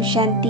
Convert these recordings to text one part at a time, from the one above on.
ओम शांति।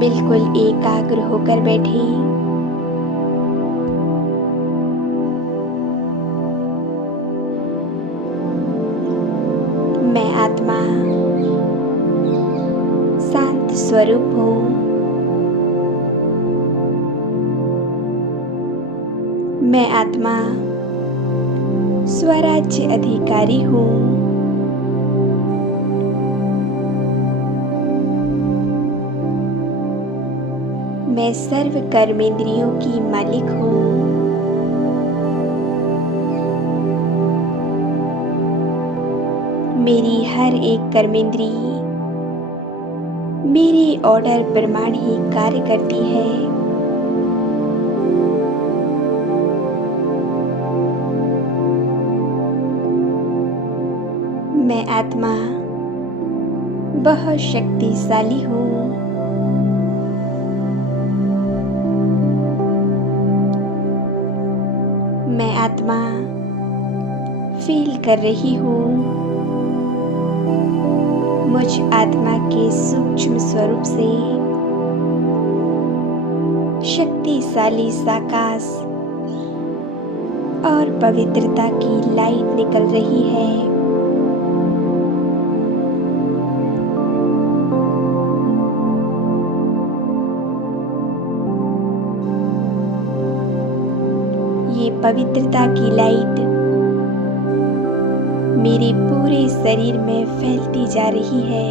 बिल्कुल एकाग्र होकर बैठें। मैं आत्मा शांत स्वरूप हूँ। मैं आत्मा स्वराज्य अधिकारी हूँ। मैं सर्व कर्मेंद्रियों की मालिक हूँ। मेरी हर एक कर्मेंद्री मेरे ऑर्डर प्रमाण ही कार्य करती है। मैं आत्मा बहुत शक्तिशाली हूँ। मैं आत्मा फील कर रही हूँ। मुझ आत्मा के सूक्ष्म स्वरूप से शक्तिशाली साकाश और पवित्रता की लाइट निकल रही है। ये पवित्रता की लाइट मेरे पूरे शरीर में फैलती जा रही है।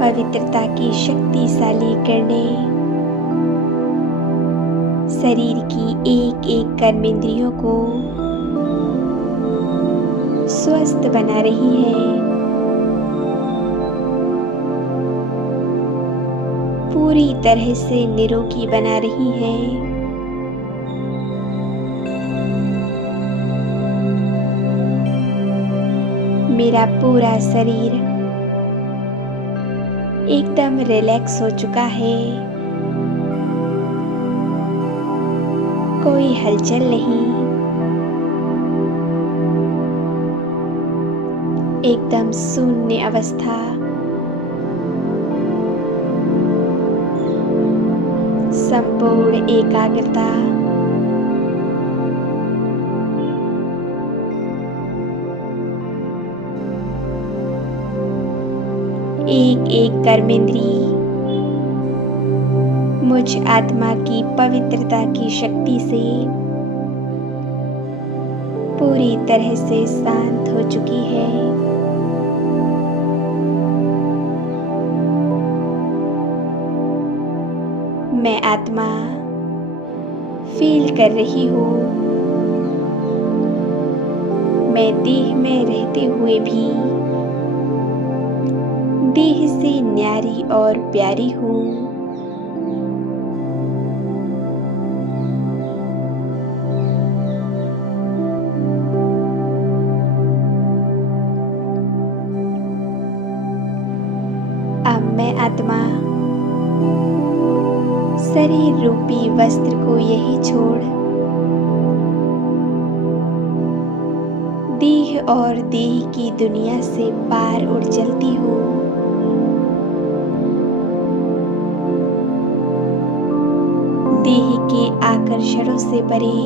पवित्रता की शक्तिशाली किरणें शरीर की एक एक कर्मेंद्रियों को स्वस्थ बना रही है। पूरी तरह से निरोगी बना रही है। मेरा पूरा शरीर एकदम रिलैक्स हो चुका है। कोई हलचल नहीं, एकदम शून्य अवस्था। संपूर्ण एकाग्रता। एक एक कर्मेंद्री मुझ आत्मा की पवित्रता की शक्ति से पूरी तरह से शांत हो चुकी है। मैं आत्मा फील कर रही हूँ। मैं देह में रहते हुए भी देह से न्यारी और प्यारी हूँ। अब मैं आत्मा शरीर रूपी वस्त्र को यही छोड़ देह और देह की दुनिया से पार उड़ चलती हूँ। देह के आकर्षणों से परे,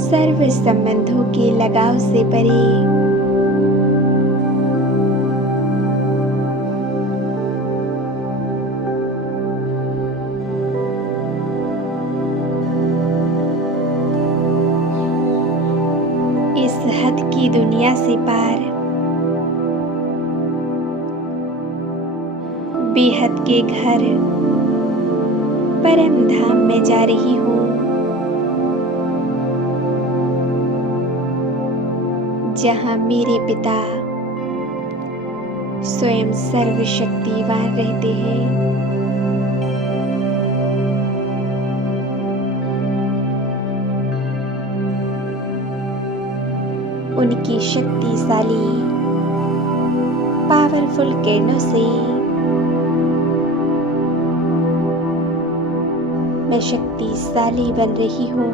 सर्व संबंधों के लगाव से परे, इस हद की दुनिया से पार, बेहद के घर परम धाम में जा रही हूँ, जहाँ मेरे पिता स्वयं सर्वशक्तिवान रहते हैं। उनकी शक्तिशाली पावरफुल किरणों से मैं शक्ति शक्तिशाली बन रही हूँ।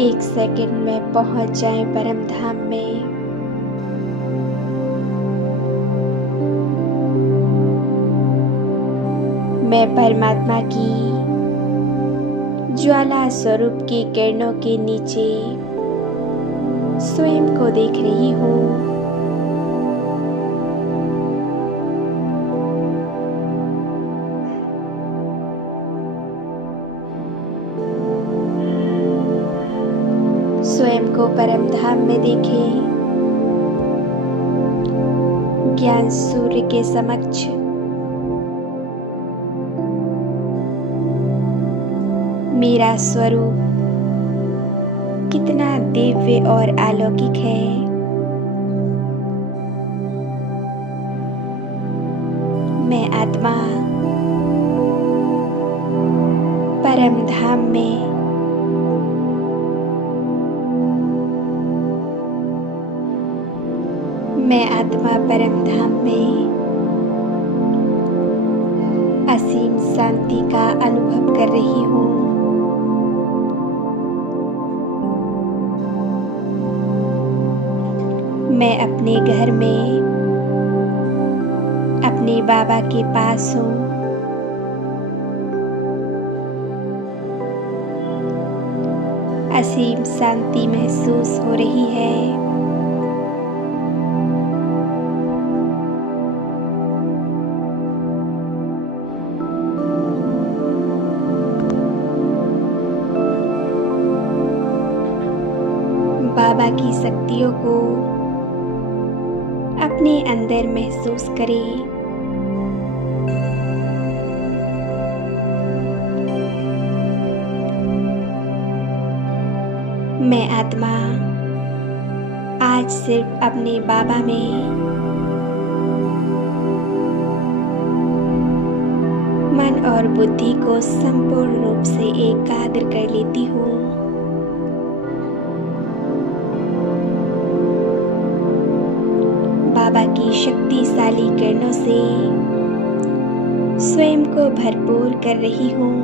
एक सेकंड में पहुंच जाएं परम धाम में। मैं परमात्मा की ज्वाला स्वरूप की किरणों के नीचे स्वयं को देख रही हूँ। स्वयं को परम धाम में देखें। ज्ञान सूर्य के समक्ष मेरा स्वरूप कितना दिव्य और अलौकिक है। मैं आत्मा परम धाम में असीम शांति का अनुभव कर रही हूँ। मैं अपने घर में अपने बाबा के पास हूँ। असीम शांति महसूस हो रही है। बाबा की शक्तियों को अपने अंदर महसूस करें। मैं आत्मा आज सिर्फ अपने बाबा में मन और बुद्धि को संपूर्ण रूप से एकाग्र कर लेती हूँ। बाबा की शक्तिशाली किरणों से स्वयं को भरपूर कर रही हूँ।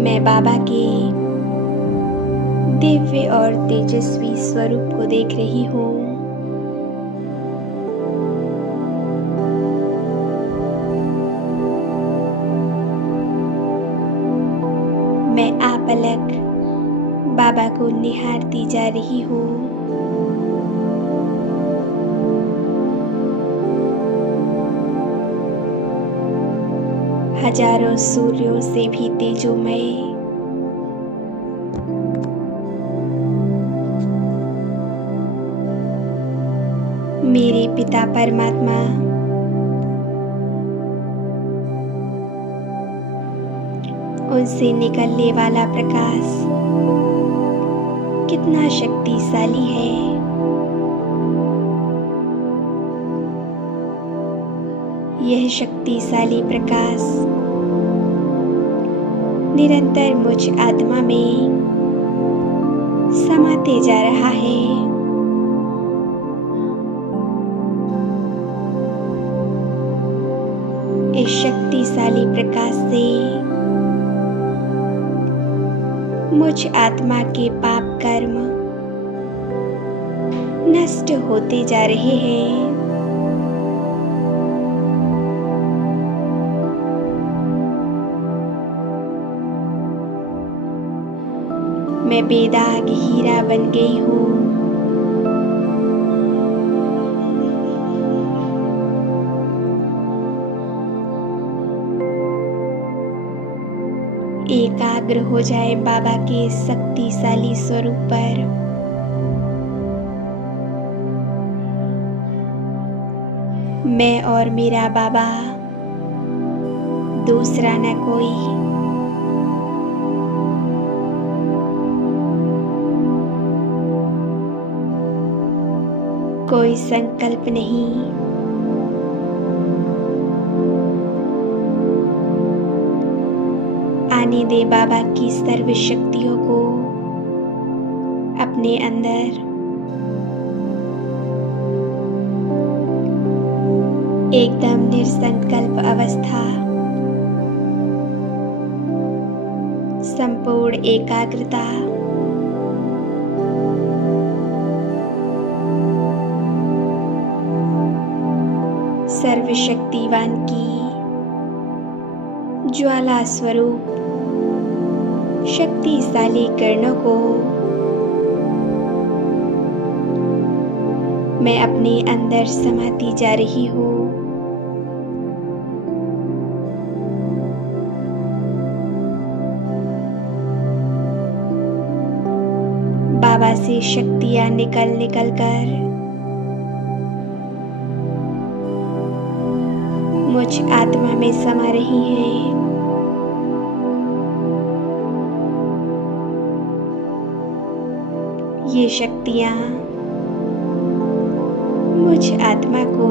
मैं बाबा के दिव्य और तेजस्वी स्वरूप को देख रही हूँ। मैं आपलक बाबा को निहारती जा रही हूँ। हजारों सूर्यों से भी तेजोमय मेरे पिता परमात्मा उनसे निकलने वाला प्रकाश कितना शक्तिशाली है। यह शक्तिशाली प्रकाश निरंतर मुझ आत्मा में समाते जा रहा है। इस शक्तिशाली प्रकाश से मुझ आत्मा के पाप कर्म नष्ट होते जा रहे हैं। मैं बेदाग हीरा बन गई हूँ। एकाग्र हो जाए बाबा के शक्तिशाली स्वरूप पर। मैं और मेरा बाबा दूसरा न कोई। कोई संकल्प नहीं, आने दे बाबा की सर्व शक्तियों को अपने अंदर एकदम निसंकल्प अवस्था, संपूर्ण एकाग्रता, सर्वशक्तिवान की ज्वाला स्वरूप शक्तिशाली किरणों को मैं अपने अंदर समाती जा रही हूँ। बाबा से शक्तियाँ निकल निकल कर मुझ आत्मा में समा रही हैं। ये शक्तियाँ मुझ आत्मा को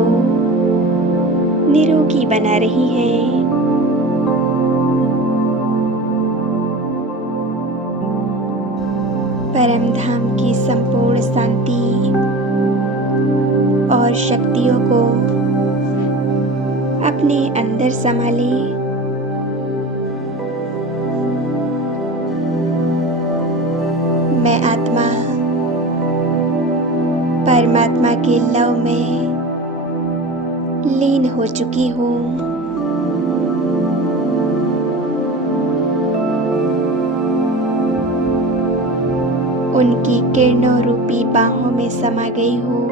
निरोगी बना रही हैं। परम धाम की संपूर्ण शांति और शक्तियों को अपने अंदर संभाले। मैं आत्मा परमात्मा के लव में लीन हो चुकी हूँ। उनकी किरणों रूपी बाहों में समा गई हूँ।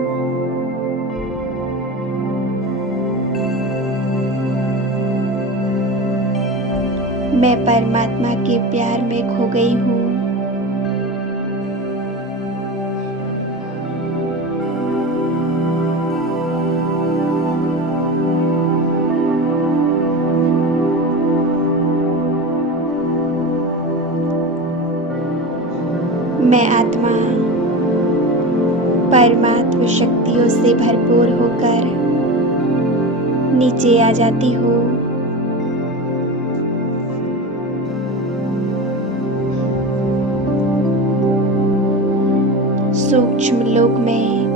मैं परमात्मा के प्यार में खो गई हूँ। मैं आत्मा परमात्मा शक्तियों से भरपूर होकर नीचे आ जाती हूँ। सूक्ष्म लोक में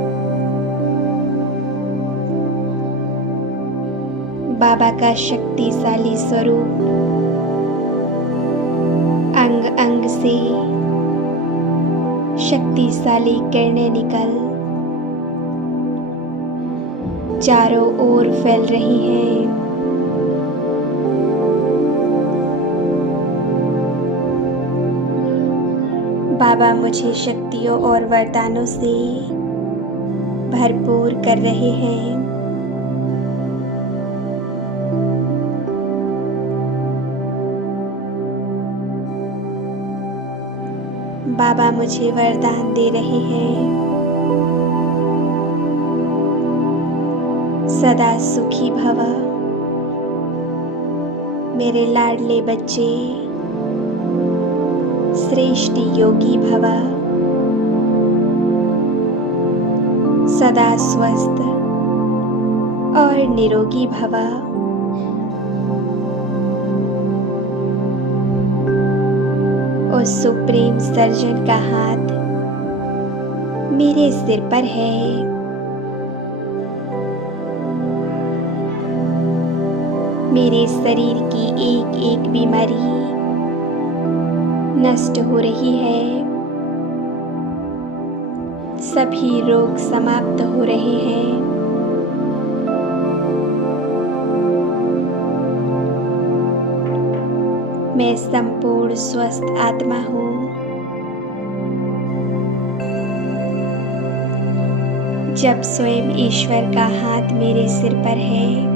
बाबा का शक्तिशाली स्वरूप अंग अंग से शक्तिशाली किरणें निकल चारों ओर फैल रही हैं। बाबा मुझे शक्तियों और वरदानों से भरपूर कर रहे हैं। बाबा मुझे वरदान दे रहे हैं। सदा सुखी भव मेरे लाडले बच्चे, श्रेष्ठ योगी भव, सदा स्वस्थ और निरोगी भव। उस सुप्रीम सर्जन का हाथ मेरे सिर पर है। मेरे शरीर की एक एक बीमारी नष्ट हो रही है। सभी रोग समाप्त हो रहे हैं। मैं संपूर्ण स्वस्थ आत्मा हूँ। जब स्वयं ईश्वर का हाथ मेरे सिर पर है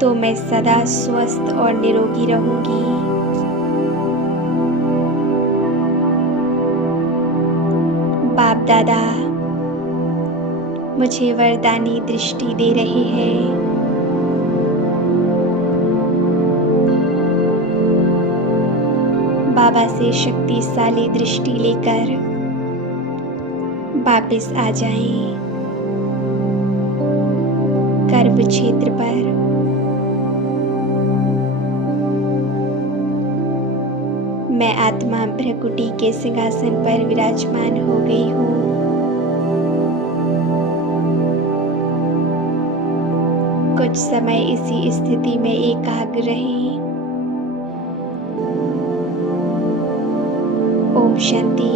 तो मैं सदा स्वस्थ और निरोगी रहूंगी। बाप दादा मुझे वरदानी दृष्टि दे रहे हैं। बाबा से शक्तिशाली दृष्टि लेकर वापस आ जाएं। कर्म क्षेत्र पर मैं आत्मा भ्रकुटी के सिंहासन पर विराजमान हो गई हूँ। कुछ समय इसी स्थिति में एकाग्र रहें। ओम शांति।